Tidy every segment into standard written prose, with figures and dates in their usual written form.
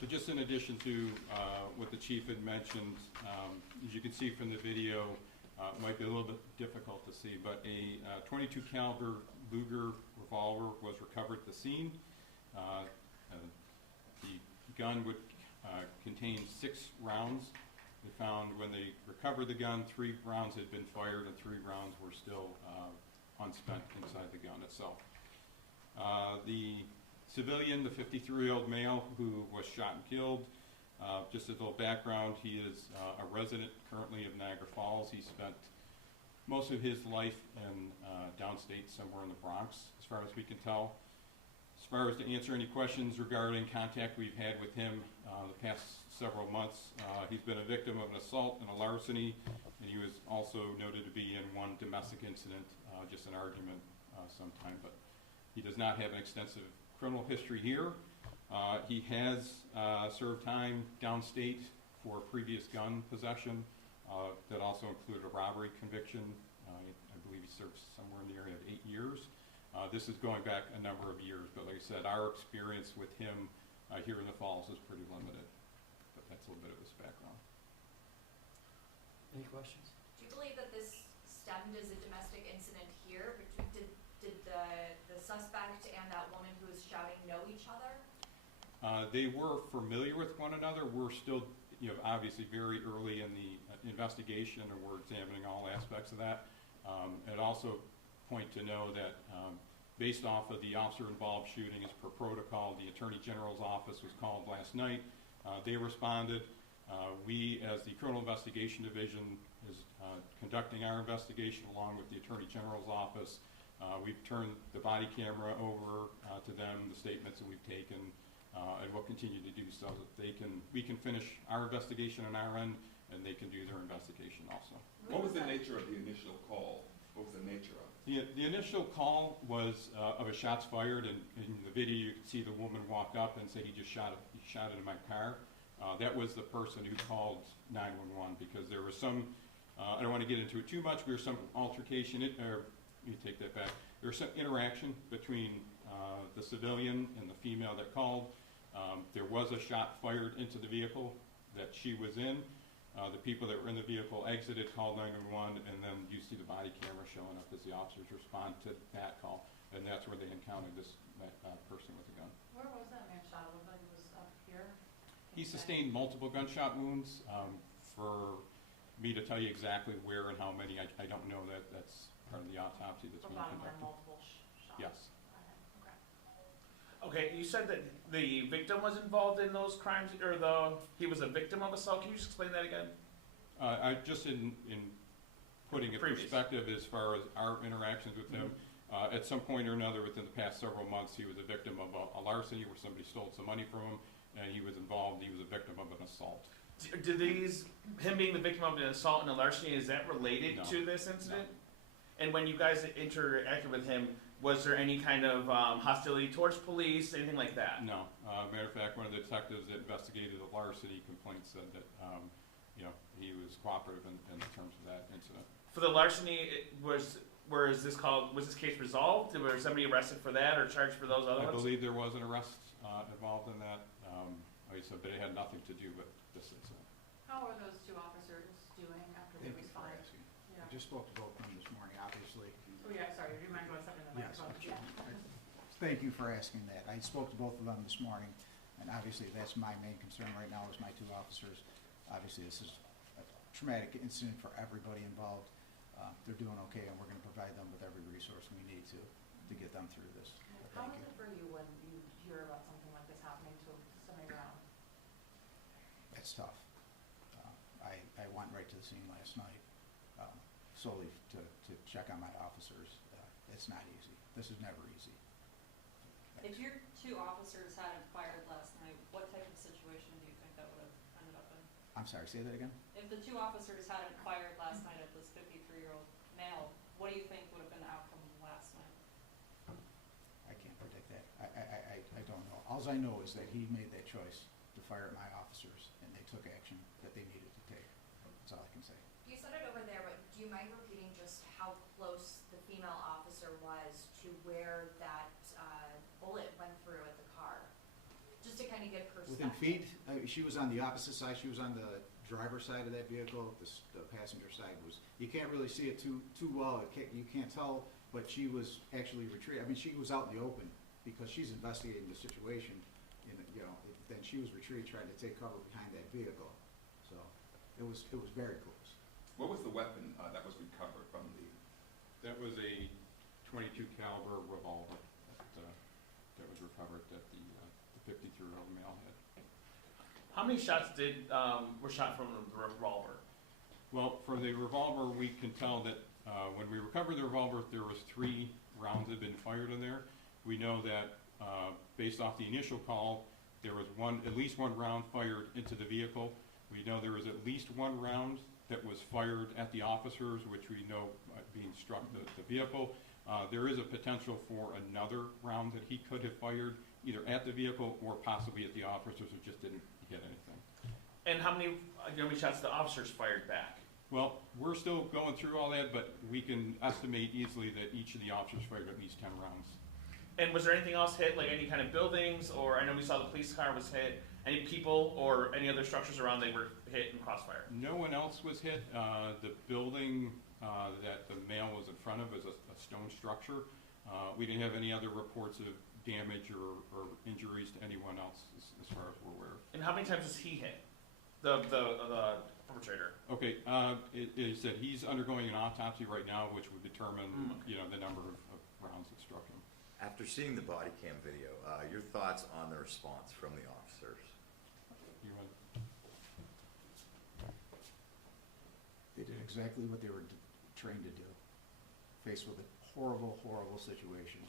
So just in addition to what the chief had mentioned, as you can see from the video, it might be a little bit difficult to see, but a 22 caliber Luger revolver was recovered at the scene. The gun would contain 6 rounds. They found when they recovered the gun, 3 rounds had been fired and 3 rounds were still unspent inside the gun itself. The civilian, the 53-year-old male who was shot and killed, just as a little background, he is a resident currently of Niagara Falls. He spent most of his life in downstate, somewhere in the Bronx, as far as we can tell. As far as to answer any questions regarding contact we've had with him the past several months, he's been a victim of an assault and a larceny, and he was also noted to be in one domestic incident, just an argument sometime, but he does not have an extensive criminal history here. He has served time downstate for previous gun possession that also included a robbery conviction. I believe he served somewhere in the area of 8 years. This is going back a number of years, but like I said, our experience with him here in the Falls is pretty limited. But that's a little bit of his background. Any questions? Do you believe that this stemmed as a domestic incident here? Did the suspect and that woman who was shouting know each other? They were familiar with one another. We're still, obviously very early in the investigation, and we're examining all aspects of that. I'd also point to know that based off of the officer-involved shooting as per protocol, the Attorney General's office was called last night. They responded. We, as the Criminal Investigation Division, is conducting our investigation along with the Attorney General's office. We've turned the body camera over to them, the statements that we've taken, and we'll continue to do so that we can finish our investigation on our end, and they can do their investigation also. What was the nature of the initial call? What was the nature of it? The initial call was of a shots fired, and in the video you could see the woman walk up and say he shot into my car. That was the person who called 911 because there was some, I don't want to get into it too much, there was some altercation, let me take that back. There was some interaction between the civilian and the female that called. There was a shot fired into the vehicle that she was in. The people that were in the vehicle exited, called 911, and then you see the body camera showing up as the officers respond to that call, and that's where they encountered this person with a gun. Where was that man shot? It looked like it was up here. He sustained multiple gunshot wounds. For me to tell you exactly where and how many, I don't know. That's part of the autopsy that's being conducted. Multiple shots. Yes. Okay. Okay, you said that the victim was involved in those crimes, or he was a victim of assault. Can you just explain that again? I just in putting in perspective as far as our interactions with him, at some point or another within the past several months, he was a victim of a larceny where somebody stole some money from him, and he was a victim of an assault. Do him being the victim of an assault and a larceny, is that related No. to this incident? No. And when you guys interacted with him, was there any kind of hostility towards police, anything like that? No. Matter of fact, one of the detectives that investigated the larceny complaint said that he was cooperative in terms of that incident. For the larceny, was this case resolved? Was somebody arrested for that or charged for those other I ones? believe there was an arrest involved in that, like I said, but it had nothing to do with this incident. How are those 2 officers doing after they Thank you for responded? asking. Yeah. I just spoke to both of them this morning, obviously. Oh yeah, sorry, do you mind going something in the Yes. microphone? Thank you for asking that. I spoke to both of them this morning, and obviously that's my main concern right now is my 2 officers. Obviously this is a traumatic incident for everybody involved. They're doing okay, and we're going to provide them with every resource we need to get them through this. How Thank is you. it for you when you hear about something like this happening to somebody around? It's tough. I went right to the scene last night, solely to check on my officers. It's not easy. This is never easy. If your 2 officers hadn't fired last night, what type of situation do you think that would have ended up in? I'm sorry, say that again? If the 2 officers hadn't fired last night at this 53-year-old male, what do you think would have been the outcome last night? I can't predict that. I don't know. All I know is that he made that choice to fire at my officers, and they took action that they needed to take. That's all I can say. You said it over there, but do you mind repeating just how close the female officer was to where that bullet went through at the car? Just to kind of get perspective. Within feet, she was on the opposite side, she was on the driver's side of that vehicle, the passenger side was, you can't really see it too well, you can't tell, but she was actually retreating, I mean, she was out in the open, because she's investigating the situation, then she was retreating, trying to take cover behind that vehicle, so, it was very close. What was the weapon that was recovered from the? That was a .22 caliber revolver that was recovered that the 53-year-old male had. How many shots were shot from the revolver? Well, for the revolver, we can tell that when we recovered the revolver, there was 3 rounds that had been fired in there. We know that based off the initial call, there was at least one round fired into the vehicle. We know there was at least one round that was fired at the officers, which we know being struck the vehicle. There is a potential for another round that he could have fired either at the vehicle or possibly at the officers who just didn't hit anything. And how many shots the officers fired back? Well, we're still going through all that, but we can estimate easily that each of the officers fired at least 10 rounds. And was there anything else hit, like any kind of buildings, or I know we saw the police car was hit, any people or any other structures around they were hit in crossfire? No one else was hit. The building that the male was in front of was a stone structure. We didn't have any other reports of damage or injuries to anyone else as far as we're aware. And how many times was he hit? The perpetrator. Okay, it said he's undergoing an autopsy right now, which would determine the number of rounds that struck him. After seeing the body cam video, your thoughts on the response from the officers? You want- They did exactly what they were trained to do, faced with a horrible, horrible situation.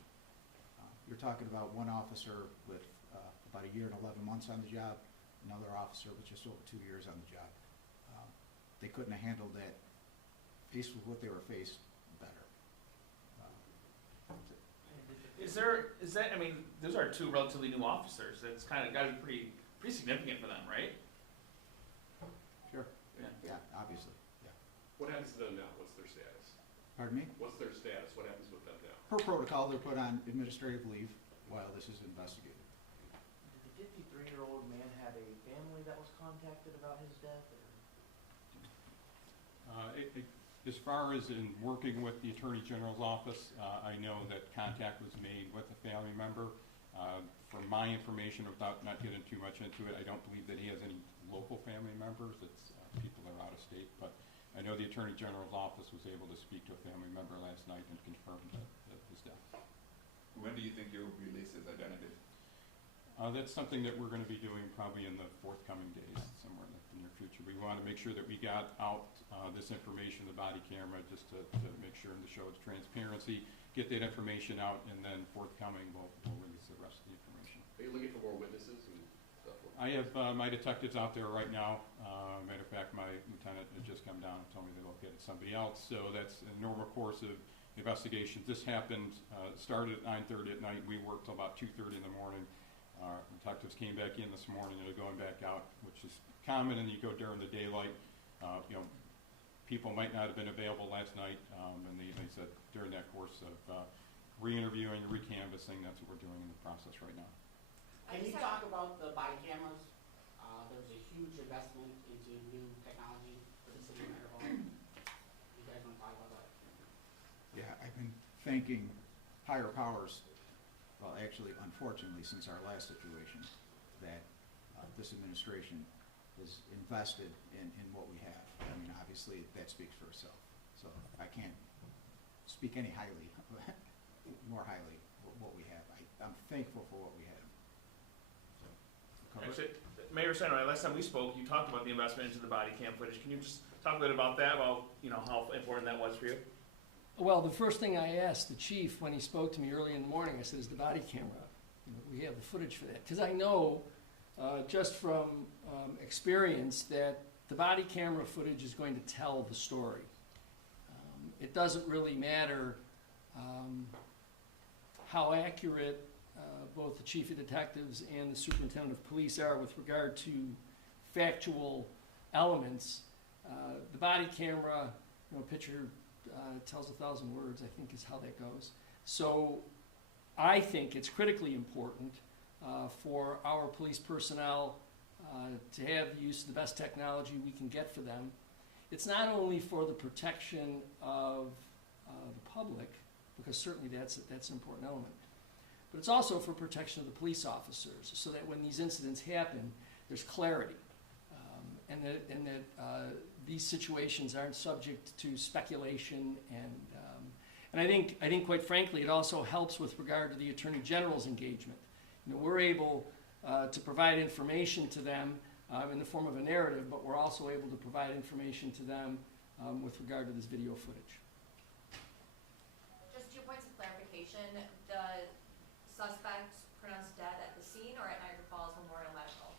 You're talking about one officer with about 1 year and 11 months on the job, another officer with just over 2 years on the job. They couldn't have handled that, faced with what they were faced, better. I mean, those are 2 relatively new officers. That's kind of got to be pretty significant for them, right? Sure. Yeah. Yeah, obviously, yeah. What happens to them now? What's their status? Pardon me? What's their status? What happens with them now? Per protocol, they're put on administrative leave while this is investigated. Did the 53-year-old man have a family that was contacted about his death? Or? As far as in working with the Attorney General's office, I know that contact was made with a family member. From my information, without not getting too much into it, I don't believe that he has any local family members. It's people that are out of state. But I know the Attorney General's office was able to speak to a family member last night and confirm that his death. When do you think you'll release his identity? That's something that we're going to be doing probably in the forthcoming days, somewhere in the near future. We want to make sure that we got out this information, the body camera, just to make sure and to show its transparency, get that information out, and then forthcoming we'll release the rest of the information. Are you looking for more witnesses and stuff? I have my detectives out there right now. Matter of fact, my lieutenant had just come down and told me they located somebody else, so that's a normal course of investigations. This happened, started at 9:30 at night. We worked till about 2:30 in the morning. Detectives came back in this morning and are going back out, which is common, and you go during the daylight. People might not have been available last night, and they said during that course of re-interviewing, recanvassing, that's what we're doing in the process right now. Can you talk about the body cameras? There's a huge investment into new technology for the city of Niagara Falls. You guys want to talk about that? Yeah, I've been thanking higher powers, well, actually, unfortunately, since our last situation, that this administration has invested in what we have. I mean, obviously, that speaks for itself. So I can't speak any more highly what we have. I'm thankful for what we have. So, cover it? Actually, Mayor Senoy, last time we spoke, you talked about the investment into the body cam footage. Can you just talk a bit about that, about how important that was for you? Well, the first thing I asked the chief when he spoke to me early in the morning, I said, is the body camera, we have the footage for that. Because I know, just from experience, that the body camera footage is going to tell the story. It doesn't really matter how accurate both the chief of detectives and the superintendent of police are with regard to factual elements. The body camera, picture tells 1,000 words, I think is how that goes. So I think it's critically important for our police personnel to have the use of the best technology we can get for them. It's not only for the protection of the public, because certainly that's an important element, but it's also for protection of the police officers, so that when these incidents happen, there's clarity, and that these situations aren't subject to speculation. And I think quite frankly, it also helps with regard to the Attorney General's engagement. You know, we're able to provide information to them in the form of a narrative, but we're also able to provide information to them with regard to this video footage. Just 2 points of clarification. The suspect pronounced dead at the scene or at Niagara Falls Memorial Medical?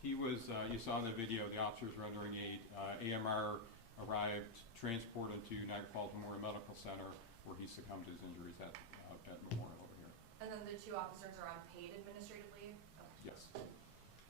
He was, you saw in the video, the officers rendering aid. AMR arrived, transported to Niagara Falls Memorial Medical Center, where he succumbed to his injuries at Memorial over here. And then the 2 officers are on paid administrative leave? Okay. Yes.